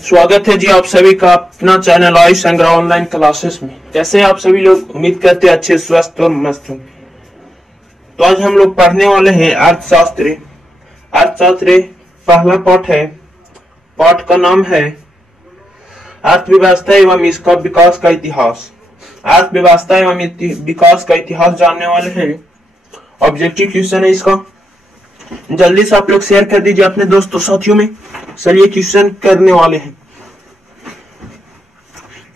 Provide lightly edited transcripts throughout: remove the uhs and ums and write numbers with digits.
स्वागत है जी आप सभी का अपना चैनल आयुष संग्रह ऑनलाइन क्लासेस में। कैसे हैं आप सभी लोग? उम्मीद करते हैं अच्छे, स्वस्थ और मस्त होंगे। तो आज हम लोग पढ़ने वाले हैं अर्थशास्त्र। अर्थशास्त्र पहला पाठ है। पाठ का नाम है अर्थव्यवस्था एवं इसका विकास का इतिहास। अर्थव्यवस्था एवं विकास का इतिहास जानने वाले हैं। ऑब्जेक्टिव क्वेश्चन है इसका। जल्दी से आप लोग शेयर कर दीजिए अपने दोस्तों साथियों में। चलिए क्वेश्चन करने वाले हैं।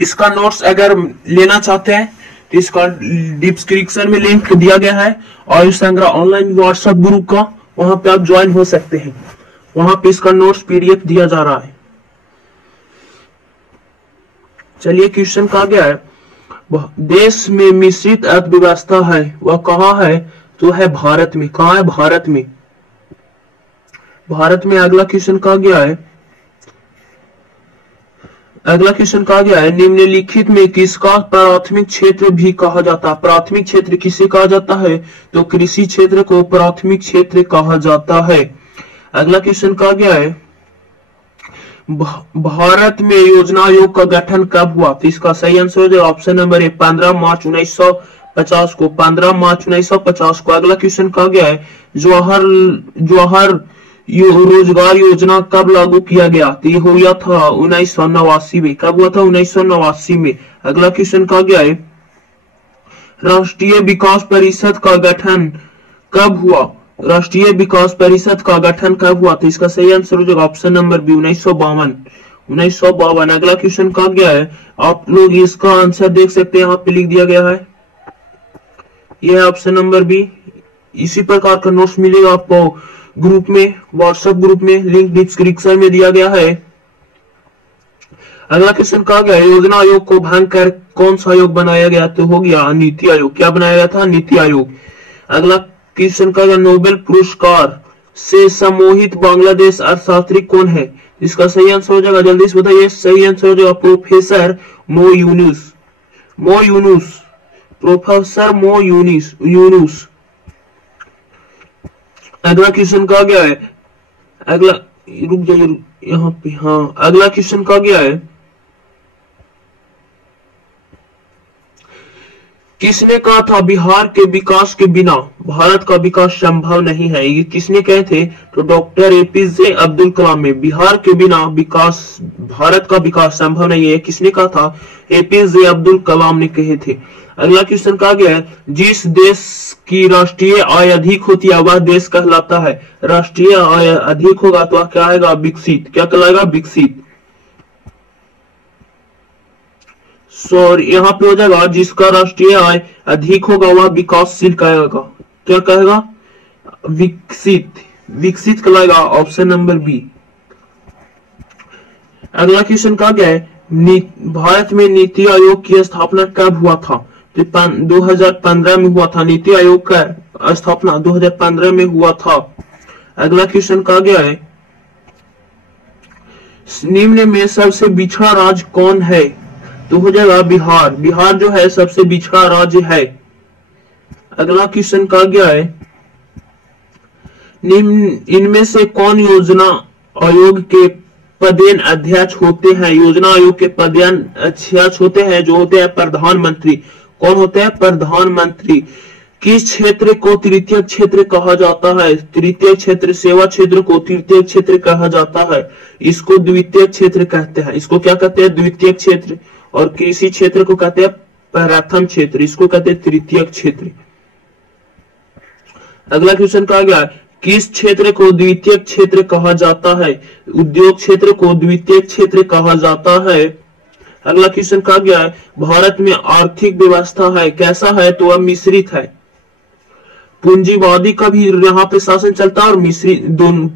इसका नोट्स अगर लेना चाहते हैं तो इसका डिस्क्रिप्शन में लिंक दिया गया है आयुष संग्रह ऑनलाइन व्हाट्सएप ग्रुप का, वहां पे आप ज्वाइन हो सकते हैं। वहां पे इसका नोट्स पीडीएफ दिया जा रहा है। चलिए क्वेश्चन कहा गया है, देश में मिश्रित अर्थव्यवस्था है वह कहाँ है? तो है भारत में। कहाँ है? भारत में। भारत में। अगला क्वेश्चन कहा गया है, निम्नलिखित में किसका प्राथमिक क्षेत्र भी कहा जाता है? प्राथमिक क्षेत्र किसे कहा जाता है? तो कृषि क्षेत्र को प्राथमिक क्षेत्र कहा जाता है। अगला क्वेश्चन कहा गया है, भारत में योजना आयोग का गठन कब हुआ? तो इसका सही आंसर हो जाएगा ऑप्शन नंबर ए 15 मार्च 1950 को। 15 मार्च 1950 को। अगला क्वेश्चन कहा गया है, जवाहर रोजगार योजना कब लागू किया गया? तो ये हुआ था 1989 में। कब हुआ था? 1989 में। अगला क्वेश्चन कहा गया है, राष्ट्रीय विकास परिषद का गठन कब हुआ? राष्ट्रीय विकास परिषद का गठन कब हुआ? तो इसका सही आंसर हो जाएगा ऑप्शन नंबर बी 1952। अगला क्वेश्चन कहा गया है, आप लोग इसका आंसर देख सकते हैं, यहाँ पे लिख दिया गया है, यह है ऑप्शन नंबर बी। इसी प्रकार का नोट्स मिलेगा आपको ग्रुप में, व्हाट्सएप ग्रुप में, लिंक डिस्क्रिप्शन में दिया गया है। अगला क्वेश्चन कहा गया, योजना आयोग को भंग कर कौन सा आयोग बनाया गया? तो हो गया नीति आयोग। क्या बनाया गया था? नीति आयोग। अगला क्वेश्चन कहा गया, नोबेल पुरस्कार से सम्मानित बांग्लादेश अर्थशास्त्री कौन है? इसका सही आंसर हो जाएगा, जल्दी से बताइए, सही आंसर हो जाएगा प्रोफेसर मो यूनुस। प्रोफेसर मो यूनुस। अगला क्वेश्चन कहा गया है, रुक जाइए यहाँ पे, हाँ। अगला क्वेश्चन कहा गया है, किसने कहा था बिहार के विकास के बिना भारत का विकास संभव नहीं है? ये किसने कहे थे? तो डॉक्टर एपीजे अब्दुल कलाम ने। बिहार के बिना भारत का विकास संभव नहीं है, किसने कहा था? एपीजे अब्दुल कलाम ने कहे थे। अगला क्वेश्चन कहा गया है, जिस देश की राष्ट्रीय आय अधिक होती है वह देश कहलाता है। राष्ट्रीय आय अधिक होगा तो क्या आएगा? विकसित। क्या कहलाएगा? विकसित। सॉरी, यहाँ पे हो जाएगा, जिसका राष्ट्रीय आय अधिक होगा वह विकासशील कहेगा। क्या कहेगा? विकसित। विकसित कहलाएगा ऑप्शन नंबर बी। अगला क्वेश्चन कहा गया है, भारत में नीति आयोग की स्थापना कब हुआ था? 2015 में हुआ था। नीति आयोग का स्थापना 2015 में हुआ था। अगला क्वेश्चन कहा गया है, निम्न में सबसे पिछड़ा राज्य कौन है? तो हो जाएगा बिहार। बिहार जो है सबसे पिछड़ा राज्य है। अगला क्वेश्चन कहा गया है, इनमें से कौन योजना आयोग के पदेन अध्यक्ष होते हैं? योजना आयोग के पदेन अध्यक्ष होते हैं जो होते हैं प्रधानमंत्री। कौन होते हैं? प्रधानमंत्री। किस क्षेत्र को तृतीय क्षेत्र कहा जाता है? तृतीय क्षेत्र, सेवा क्षेत्र को तृतीय क्षेत्र कहा जाता है। इसको द्वितीय क्षेत्र कहते हैं। इसको क्या कहते हैं? द्वितीय क्षेत्र। और कृषि क्षेत्र को कहते हैं प्रथम क्षेत्र। इसको कहते हैं तृतीय क्षेत्र। अगला क्वेश्चन कहा गया, किस क्षेत्र को द्वितीय क्षेत्र कहा जाता है? उद्योग क्षेत्र को द्वितीय क्षेत्र कहा जाता है। अगला क्वेश्चन कहा गया है, भारत में आर्थिक व्यवस्था है कैसा है? तो वह मिश्रित है। पूंजीवादी का भी यहाँ पे शासन चलता है और मिश्रित दोनों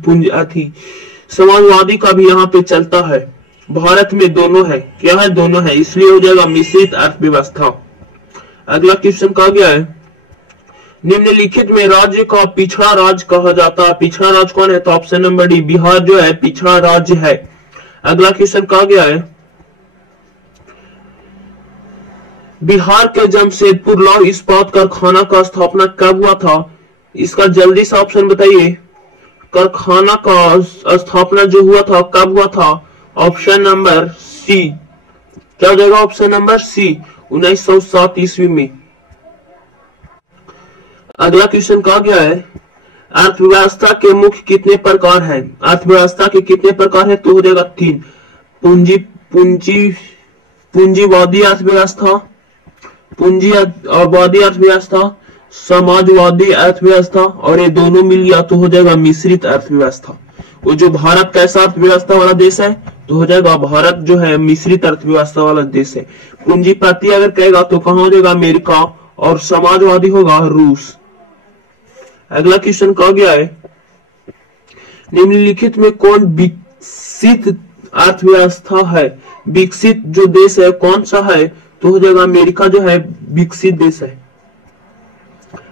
समाजवादी का भी यहाँ पे चलता है। भारत में दोनों है। क्या है? दोनों है, इसलिए हो जाएगा मिश्रित अर्थव्यवस्था। अगला क्वेश्चन कहा गया है, निम्नलिखित में राज्य का पिछड़ा राज्य कहा जाता है। पिछड़ा राज्य कौन है? तो ऑप्शन नंबर डी, बिहार जो है पिछड़ा राज्य है। अगला क्वेश्चन कहा गया है, बिहार के जमशेदपुर लौह इस्पात कारखाना का स्थापना कब हुआ था? इसका जल्दी से ऑप्शन बताइए। कारखाना का स्थापना जो हुआ था कब हुआ था? Option number C. क्या हो जाएगा? ऑप्शन नंबर सी, 1907 ईस्वी में। अगला क्वेश्चन कहा गया है अर्थव्यवस्था के मुख्य कितने प्रकार हैं? अर्थव्यवस्था के कितने प्रकार हैं? तो हो जाएगा 3। पूंजी पूंजी पूंजीवादी अर्थव्यवस्था, पूंजीवादी अर्थव्यवस्था, समाजवादी अर्थव्यवस्था, और ये दोनों मिल गया तो हो जाएगा मिश्रित अर्थव्यवस्था। वो जो भारत कैसा अर्थव्यवस्था वाला देश है? तो हो जाएगा भारत जो है मिश्रित अर्थव्यवस्था वाला देश है। पूंजीपति अगर कहेगा तो कहां हो जाएगा? अमेरिका, और समाजवादी होगा रूस। अगला क्वेश्चन कहा गया है निम्नलिखित में कौन विकसित अर्थव्यवस्था है? विकसित जो देश है कौन सा है? तो हो जाएगा अमेरिका जो है विकसित देश है।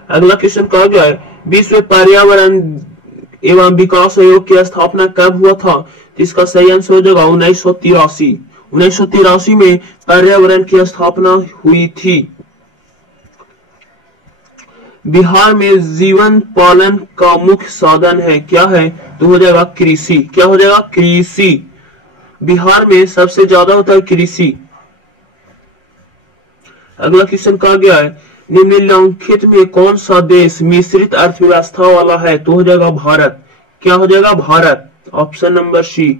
अगला क्वेश्चन कहा गया है विश्व पर्यावरण एवं विकास आयोग की स्थापना कब हुआ था? तो इसका सही आंसर हो जाएगा 1983। 1983 में पर्यावरण की स्थापना हुई थी। बिहार में जीवन पालन का मुख्य साधन है, क्या है? तो हो जाएगा कृषि। क्या हो जाएगा? कृषि। बिहार में सबसे ज्यादा होता है कृषि। अगला क्वेश्चन कहा गया है निम्नलिखित में कौन सा देश मिश्रित अर्थव्यवस्था वाला है? तो हो जाएगा भारत। क्या हो जाएगा? भारत। Option number C.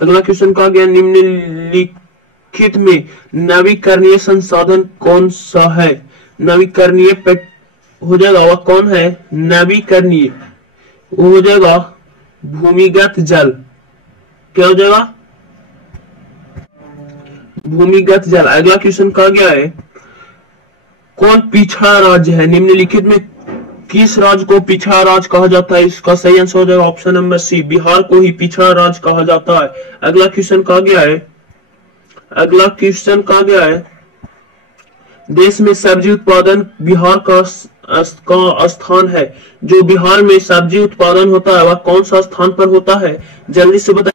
अगला क्वेश्चन कहा गया निम्नलिखित में नवीकरणीय संसाधन कौन सा है? नवीकरणीय हो जाएगा वह कौन है? नवीकरणीय वो हो जाएगा भूमिगत जल। क्या हो जाएगा? भूमिगत जल। अगला क्वेश्चन कहा गया है कौन पिछड़ा राज्य है? निम्नलिखित में किस राज्य को पिछड़ा राज्य कहा जाता है? इसका सही आंसर हो जाएगा ऑप्शन नंबर सी, बिहार को ही पिछड़ा राज्य कहा जाता है। अगला क्वेश्चन कहा गया है देश में सब्जी उत्पादन बिहार का स्थान है। जो बिहार में सब्जी उत्पादन होता है वह कौन सा स्थान पर होता है? जल्दी से बताइए।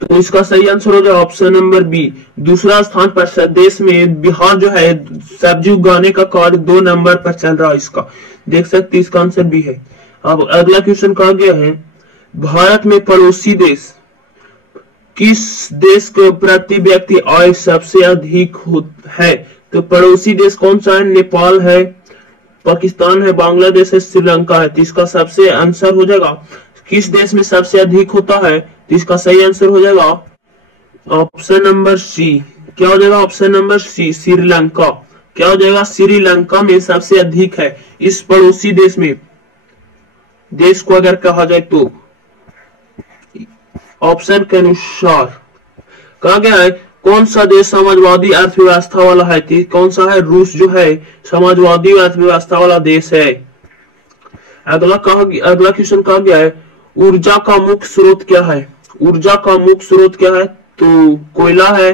तो इसका सही आंसर हो जाएगा ऑप्शन नंबर बी, दूसरा स्थान पर। देश में बिहार जो है सब्जी उगाने का कार्य 2 नंबर पर चल रहा है। इसका देख सकते इसका आंसर बी है। अब अगला क्वेश्चन कहा गया है भारत में पड़ोसी देश किस देश के प्रति व्यक्ति आय सबसे अधिक है? तो पड़ोसी देश कौन सा है? नेपाल है, पाकिस्तान है, बांग्लादेश है, श्रीलंका है। तो इसका सबसे आंसर हो जाएगा किस देश में सबसे अधिक होता है? तो इसका सही आंसर हो जाएगा ऑप्शन नंबर सी। क्या हो जाएगा? Option number C, Sri Lanka. क्या हो जाएगा? श्रीलंका में सबसे अधिक है इस पड़ोसी देश में। देश को अगर कहा जाए तो ऑप्शन के अनुसार कहा गया है कौन सा देश समाजवादी अर्थव्यवस्था वाला है? कौन सा है? रूस जो है समाजवादी अर्थव्यवस्था वाला देश है। अगला क्वेश्चन कहा गया है ऊर्जा का मुख्य स्रोत क्या है? ऊर्जा का मुख्य स्रोत क्या है? तो कोयला है।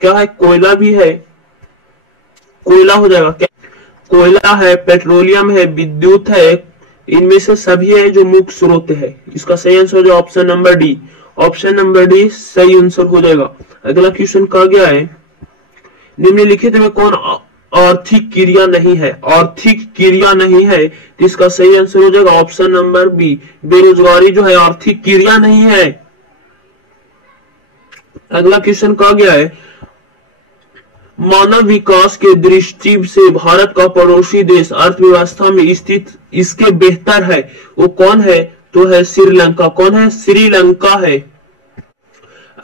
क्या है? कोयला भी है। कोयला हो जाएगा। क्या? कोयला है, पेट्रोलियम है, विद्युत है, इनमें से सभी है जो मुख्य स्रोत है। इसका सही आंसर हो जाएगा option number D. Option number D सही आंसर हो जाएगा। अगला क्वेश्चन कहा गया है निम्नलिखित में कौन आर्थिक क्रिया नहीं है? आर्थिक क्रिया नहीं है तो इसका सही आंसर हो जाएगा ऑप्शन नंबर बी, बेरोजगारी जो है आर्थिक क्रिया नहीं है। अगला क्वेश्चन कहा गया है मानव विकास के दृष्टि से भारत का पड़ोसी देश अर्थव्यवस्था में स्थित इसके बेहतर है वो कौन है? तो है श्रीलंका। कौन है? श्रीलंका है।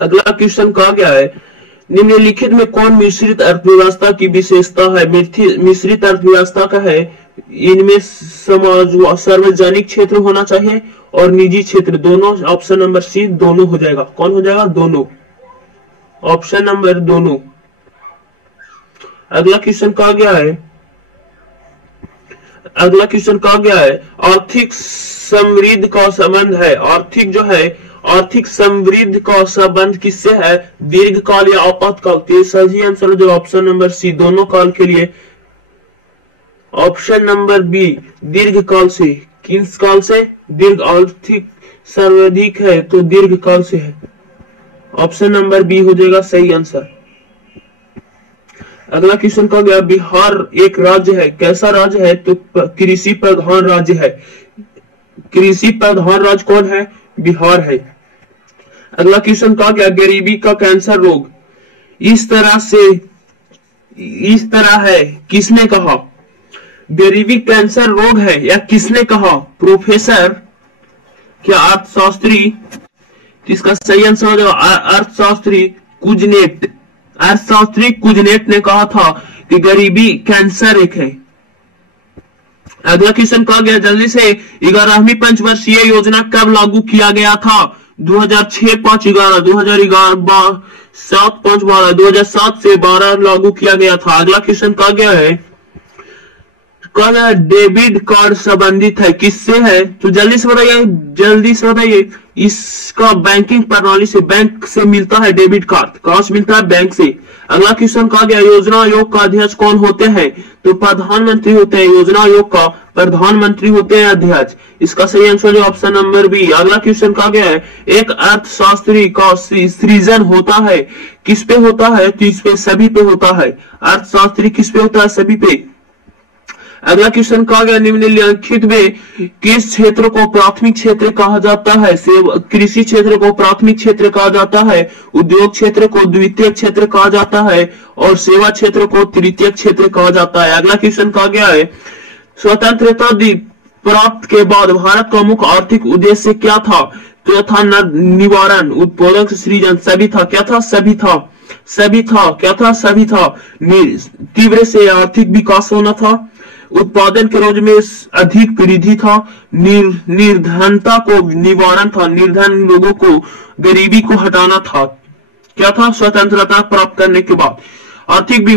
अगला क्वेश्चन कहा गया है निम्नलिखित में कौन मिश्रित अर्थव्यवस्था की विशेषता है? मिश्रित अर्थव्यवस्था का है इनमें सार्वजनिक क्षेत्र होना चाहिए और निजी क्षेत्र दोनों। ऑप्शन नंबर सी दोनों हो जाएगा। कौन हो जाएगा? दोनों। ऑप्शन नंबर दोनों। अगला क्वेश्चन कहा गया है आर्थिक समृद्धि का संबंध है। आर्थिक जो है आर्थिक समृद्धि का संबंध किससे है? दीर्घकाल या आपातकाल? तो सही आंसर जो ऑप्शन नंबर सी दोनों काल के लिए। ऑप्शन नंबर बी दीर्घकाल से। किस काल से? दीर्घ। आर्थिक सर्वाधिक है तो दीर्घकाल से है। ऑप्शन नंबर बी हो जाएगा सही आंसर। अगला क्वेश्चन कहा गया बिहार एक राज्य है। कैसा राज्य है? तो कृषि प्रधान राज्य है। कृषि प्रधान राज्य कौन है? बिहार है। अगला क्वेश्चन कहा गया गरीबी का कैंसर रोग इस तरह है, किसने कहा? गरीबी कैंसर रोग है या किसने कहा? प्रोफेसर क्या अर्थशास्त्री? इसका सही आंसर हो जाएगा अर्थशास्त्री कुजनेट ने कहा था कि गरीबी कैंसर एक है। अगला क्वेश्चन कहा गया जल्दी से 11वीं पंचवर्षीय योजना कब लागू किया गया था? 2006 5 11 2011 7 5 12 2007 से 12 लागू किया गया था। अगला क्वेश्चन कहा गया है डेबिट कार्ड संबंधित है, किससे है? तो जल्दी से बताइए। इसका बैंकिंग प्रणाली से, बैंक से मिलता है डेबिट कार्ड। कहां से मिलता है? बैंक से। अगला क्वेश्चन कहा गया योजना आयोग का अध्यक्ष कौन होते हैं? तो प्रधानमंत्री होते हैं। योजना आयोग का प्रधानमंत्री होते हैं अध्यक्ष। इसका सही आंसर है ऑप्शन नंबर बी। अगला क्वेश्चन कहा गया है एक अर्थशास्त्री का सृजन होता है, किस पे होता है? तो इस पे सभी पे होता है। अर्थशास्त्री किस पे होता है? सभी पे। अगला क्वेश्चन कहा गया निम्नलिखित में किस क्षेत्र को प्राथमिक क्षेत्र कहा जाता है? कृषि क्षेत्र को प्राथमिक क्षेत्र कहा जाता है, उद्योग क्षेत्र को द्वितीय क्षेत्र कहा जाता है और सेवा क्षेत्र को तृतीय क्षेत्र कहा जाता है। अगला क्वेश्चन कहा गया है स्वतंत्रता प्राप्त के बाद भारत का मुख्य आर्थिक उद्देश्य क्या था? तो था निवारण, उत्पादक सृजन। सभी था। क्या था? सभी था। क्या था? सभी था। तीव्र से आर्थिक विकास होना था, उत्पादन के रोज में अधिक वृद्धि था, निर्धनता को निवारण था, निर्धन लोगों को गरीबी को हटाना था। क्या था? स्वतंत्रता प्राप्त करने के बाद। आर्थिक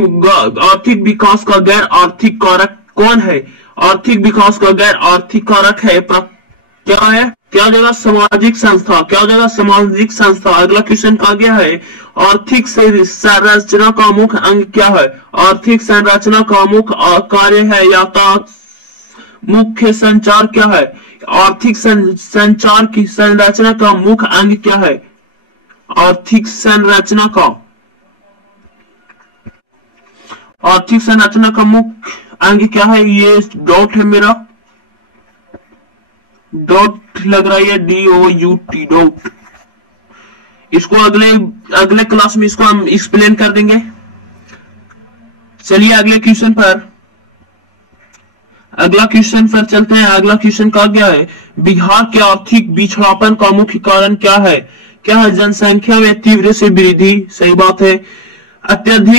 विकास का गैर आर्थिक कारक कौन है? आर्थिक विकास का गैर आर्थिक कारक है क्या है? क्या जगह सामाजिक संस्था। क्या जगह सामाजिक संस्था। अगला क्वेश्चन कहा गया है आर्थिक संरचना का मुख्य अंग क्या है? आर्थिक संरचना का मुख्य कार्य है यातायात। मुख्य संचार क्या है? आर्थिक संचार की संरचना का मुख्य अंग क्या है? आर्थिक संरचना का मुख्य अंग क्या है? ये डॉट है, मेरा डॉट लग रहा है, DOUT डॉट। इसको अगले क्लास में इसको हम एक्सप्लेन कर देंगे। चलिए अगले क्वेश्चन पर चलते हैं। अगला क्वेश्चन कहा गया है बिहार के आर्थिक पिछड़ापन का मुख्य कारण क्या है? जनसंख्या में तीव्र से वृद्धि। सही बात है। अत्यधिक